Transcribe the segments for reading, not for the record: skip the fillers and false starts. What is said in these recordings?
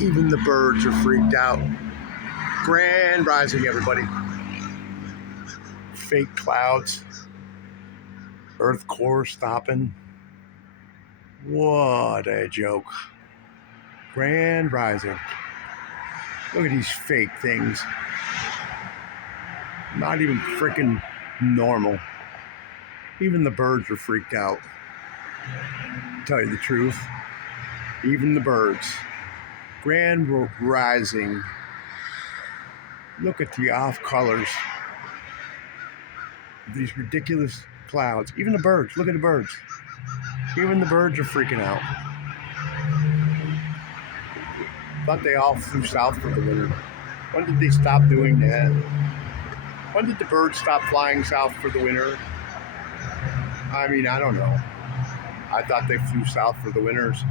Even the birds are freaked out. Grand rising, everybody. Fake clouds. Earth core stopping. What a joke. Grand rising. Look at these fake things. Not even freaking normal. Even the birds are freaked out. To tell you the truth. Even the birds. Grand rising. Look at the off colors. These ridiculous clouds. Even the birds. Look at the birds. Even the birds are freaking out. Thought they all flew south for the winter. When did they stop doing that? When did the birds stop flying south for the winter? I mean, I don't know. I thought they flew south for the winters.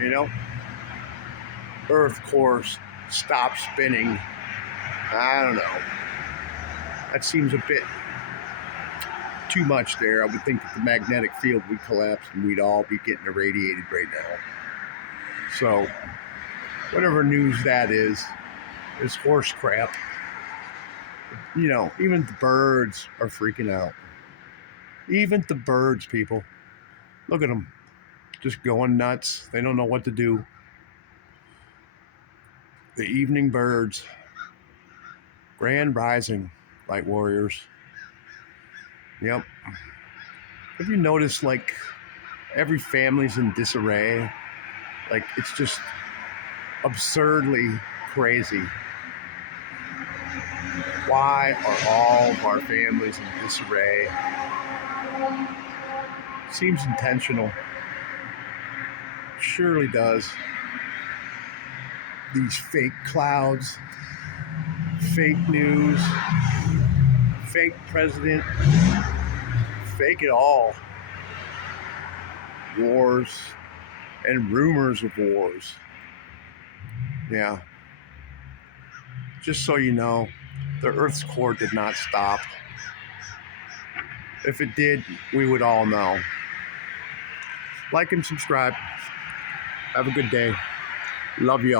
You know? Earth core stopped spinning. I don't know. That seems a bit too much there. I would think that the magnetic field would collapse and we'd all be getting irradiated right now. So, whatever news that is horse crap. You know, even the birds are freaking out. Even the birds, people. Look at them. Just going nuts. They don't know what to do. The evening birds. Grand rising, light warriors. Yep. Have you noticed, like, every family's in disarray? Like, it's just absurdly crazy. Why are all of our families in disarray? Seems intentional. Surely does. These fake clouds, fake news, fake president, fake it all. Wars and rumors of wars. Yeah. Just so you know, the Earth's core did not stop. If it did, we would all know. Like and subscribe. Have a good day. Love you all.